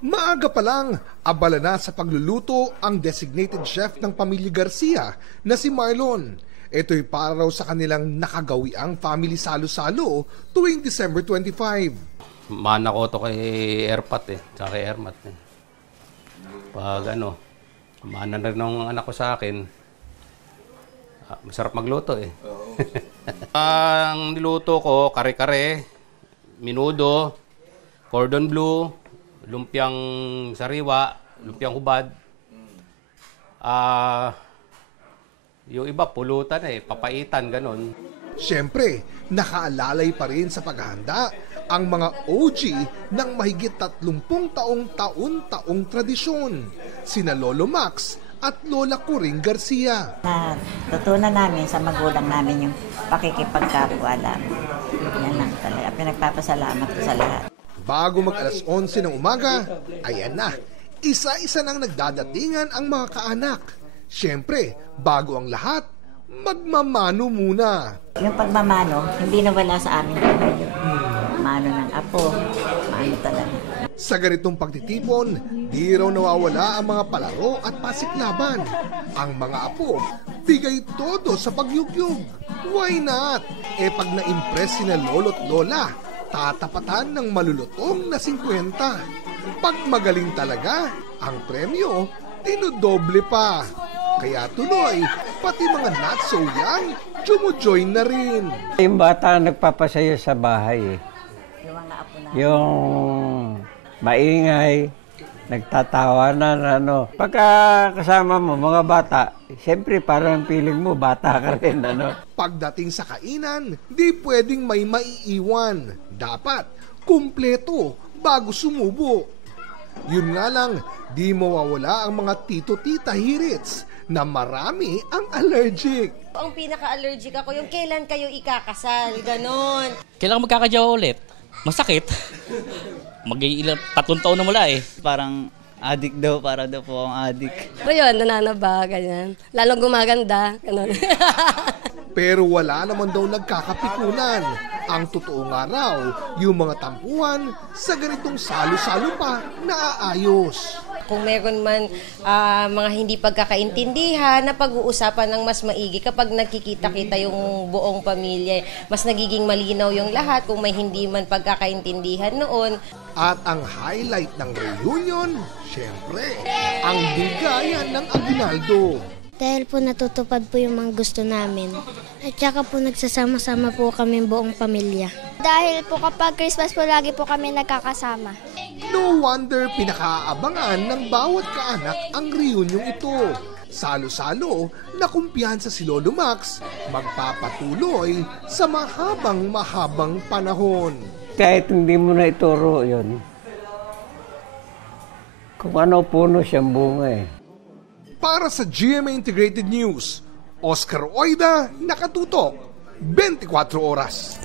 Maaga pa lang, abala na sa pagluluto ang designated chef ng pamilya Garcia na si Marlon. Ito'y para raw sa kanilang nakagawiang family salo-salo tuwing December 25. Mana ko to kay Erpat tsaka kay Ermat Pag mana na rin ng anak ko sa akin, masarap magluto Ang niluto ko, kare-kare, minudo, cordon bleu, lumpiang sariwa, lumpiang hubad. Yung iba pulutan papaitan, ganon. Siyempre, nakaalalay pa rin sa paghahanda ang mga OG ng mahigit 30 taong tradisyon, sina Lolo Max at Lola Coring Garcia. Natutunan namin sa magulang namin yung pakikipagkapwa namin. Yan lang talaga. Pinagpapasalamat ko sa lahat. Bago mag-alas 11 ng umaga, ayan na, isa-isa nang nagdadatingan ang mga kaanak. Siyempre, bago ang lahat, magmamano muna. Yung pagmamano, hindi nawala sa amin. Mano ng apo, mano talaga. Sa ganitong pagtitipon, di raw nawawala ang mga palaro at pasiklaban. Ang mga apo, bigay todo sa pagyugyug. Why not? Pag na-impress sina lolo't lola, tatapatan ng malulutong na 50. Pag magaling talaga, ang premyo, tinudoble pa. Kaya tuloy, pati mga not so young, join na rin. Yung bata nagpapasaya sa bahay Yung mga apo na. Yung maingay, nagtatawanan, Pagka kasama mo, mga bata, siyempre parang feeling mo, bata ka rin, Pagdating sa kainan, di pwedeng may maiiwan. Dapat, kumpleto, bago sumubo. Yun nga lang, di mawawala ang mga tito-tita hirits na marami ang allergic. Ang pinaka-allergic ako, yung kailan kayo ikakasal, ganon. Kailangan magkakajawa ulit. Masakit. Mag-3 taon na mula Parang addict daw, para daw po akong addict. Pero yun, nananaba, ganyan. Lalong gumaganda, ganon. Pero wala naman daw nagkakapikunan. Ang totoo nga raw, yung mga tampuhan sa ganitong salo-salo pa naaayos. Kung meron man mga hindi pagkakaintindihan na pag-uusapan ng mas maigi kapag nagkikita-kita yung buong pamilya, mas nagiging malinaw yung lahat kung may hindi man pagkakaintindihan noon. At ang highlight ng reunion, syempre, ang bigayan ng aguinaldo. Dahil po natutupad po yung mga gusto namin. At saka po nagsasama-sama po kami buong pamilya. Dahil po kapag Christmas po lagi po kami nagkakasama. No wonder pinakaabangan ng bawat kaanak ang reunion ito. Salo-salo na kumpiyansa si Lolo Max magpapatuloy sa mahabang panahon. Kahit hindi mo na ituro yun, kung ano puno siyang bunga Para sa GMA Integrated News, Oscar Oida, nakatutok, 24 oras.